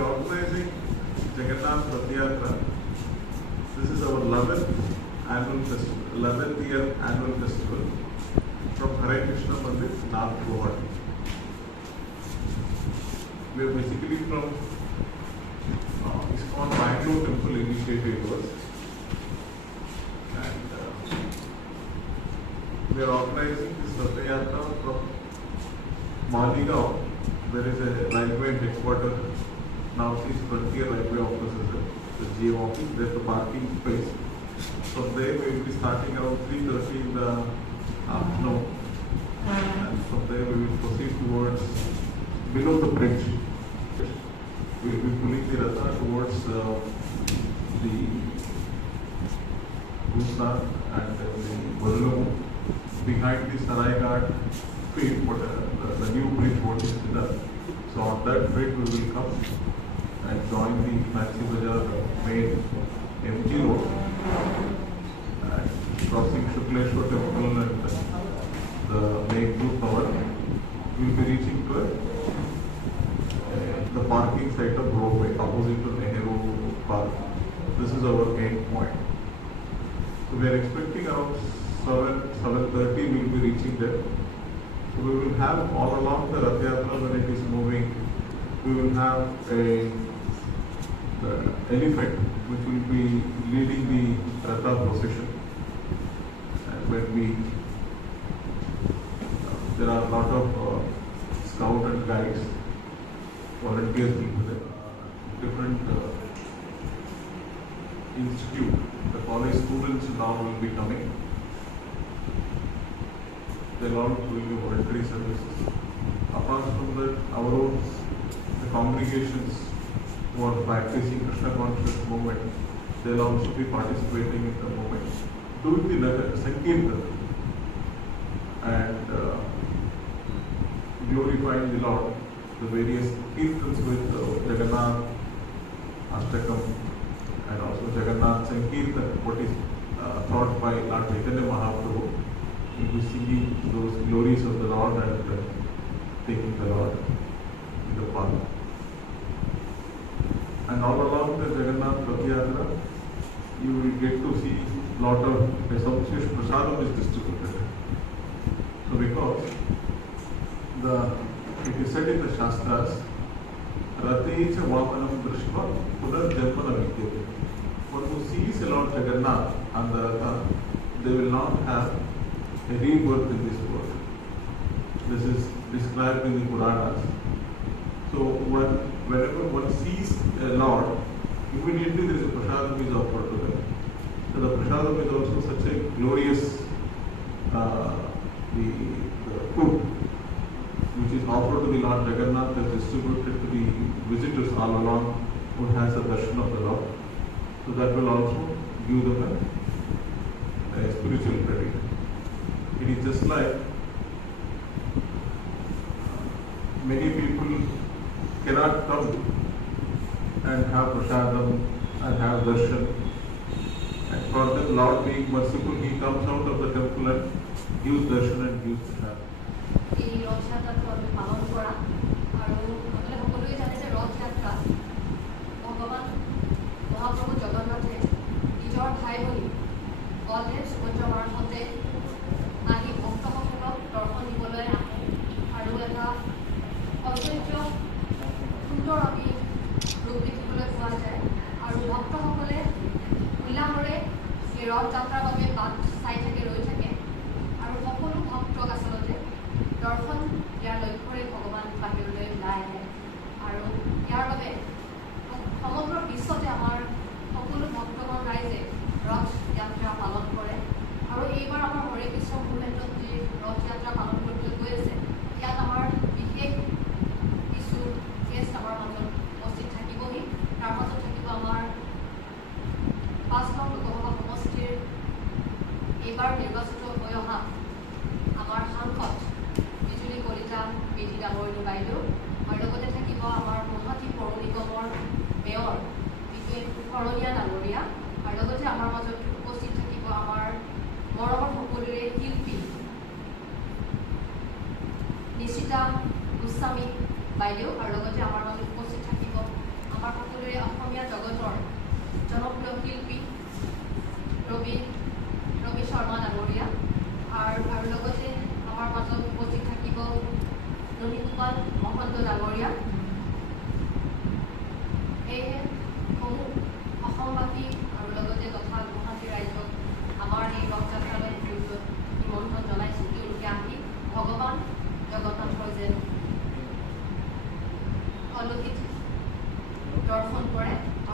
are organizing Jagannath Rath Yatra. This is our 11th annual festival, 11th year annual festival from Hare Krishna Mandir, North Guwahati. We are basically from ISKCON Bangalore Temple Initiative was, and we are organizing this Rath Yatra from Maligaon. There is a railway headquarters, Northeast Frontier Railway Office, the GM office. There is a parking space. From there we will be starting around 3:30 in the afternoon, and from there we will proceed towards below the bridge. We will be pulling the Ratha towards the Usna and the Burlum behind the Saraigat field, the new bridge what is there. So on that bridge we will come and join the Maxi Bazaar main MG road and crossing Shukleshwar temple and the main blue tower. We will be reaching to the parking site of Broadway opposite to Nehru Park. This is our end point. So we are expecting around 7:30 we will be reaching there. So we will have all along the Rath Yatra when it is moving, we will have the elephant which will be leading the Ratha procession. And when there are a lot of scout and guides, volunteers people there, different institute, the college students now will be coming. They all will be voluntary services. Apart from that, our own the congregations who are practicing Krishna conscious movement, they will also be participating in the movement, doing the Sankirtan and glorifying the Lord. The various kirtans with Jagannath Ashtakam and also Jagannath Sankirtan, what is taught by Lord Chaitanya Mahaprabhu. We will be singing those glories of the Lord and taking the Lord in the path. And all along the Jagannath Rath Yatra, you will get to see lot of Samshish Prasadam is distributed. So because it is said in the Shastras, Ratecha Vamanam Drishva Punar Janmana Vidyate. One who sees Lord Jagannath and the Ratha, they will not have a rebirth in this world. This is described in the Puranas. So whenever one sees a Lord, immediately there is a prasadam is offered to them. So the prasadam is also such a glorious the food which is offered to the Lord Jagannath is distributed to the visitors all along who has a darshan of the Lord. So that will also give them a spiritual credit. It is just like many people cannot come and have prasadam and have darshan. And for them, Lord being merciful, He comes out of the temple and gives darshan and gives prasadam. এই রথযাত্রাটো আমি পালন কৰা আৰু আপোনালোকে সকলোৱে জানে যে ৰথযাত্ৰা ভগৱান মহাপ্ৰভু জগন্নাথে নিজৰ ভাই ভনী বলদেৱ সুভদ্ৰা মাৰফতে আদি ভক্তসকলক দৰ্শন দিবলৈ আহে আৰু এটা ঐশ্বৰ্য সুন্দৰ আমি ৰূপ দেখিবলৈ পোৱা যায় আৰু ভক্তসকলে উল্লাসেৰে এই ৰথযাত্ৰাৰ বাবে বাট চাই থাকে ৰৈ থাকে আৰু সকলো ভক্তক আচলতে দৰ্শন ইয়াৰ লক্ষ্যৰে ভগৱান বাহিৰলৈ ওলাই আহে আৰু ইয়াৰ বাবে সমগ্ৰ বিশ্বতে আমাৰ সকলো ভক্তগণ ৰাইজে ৰথ যাত্ৰা পালন কৰে আৰু এইবাৰ আমাৰ হৰে কৃষ্ণ মুভমেণ্টত যি ৰথ যাত্ৰা পালন কৰিবলৈ গৈ আছে ইয়াত আমাৰ বিশেষ কিছু গেষ্ট আমাৰ মাজত উপস্থিত থাকিবহি। তাৰ মাজত থাকিব আমাৰ 5 নং লোকসভা সমষ্টিৰ এইবাৰ নিৰ্বাচিত হৈ অহা আমাৰ সাংসদ বিজুলী কলিতা বেদী ডাঙৰীয়া বাইদেউ আৰু লগতে থাকিব আমাৰ গুৱাহাটী পৌৰ নিগমৰ মেয়ৰ বিজয় শৰণীয়া ডাঙৰীয়া আৰু লগতে আমাৰ মাজত উপস্থিত থাকিব আমাৰ মৰমৰ সকলোৰে শিল্পী নিশিতা গোস্বামী বাইদেউ আৰু লগতে আমাৰ মাজত উপস্থিত থাকিব আমাৰ সকলোৰে অসমীয়া জগতৰ জনপ্ৰিয় শিল্পী ৰবি শৰ্মা ডাঙৰীয়া আৰু লগতে আমাৰ মাজত উপস্থিত থাকিব ননীগোপাল মহন্ত ডাঙৰীয়া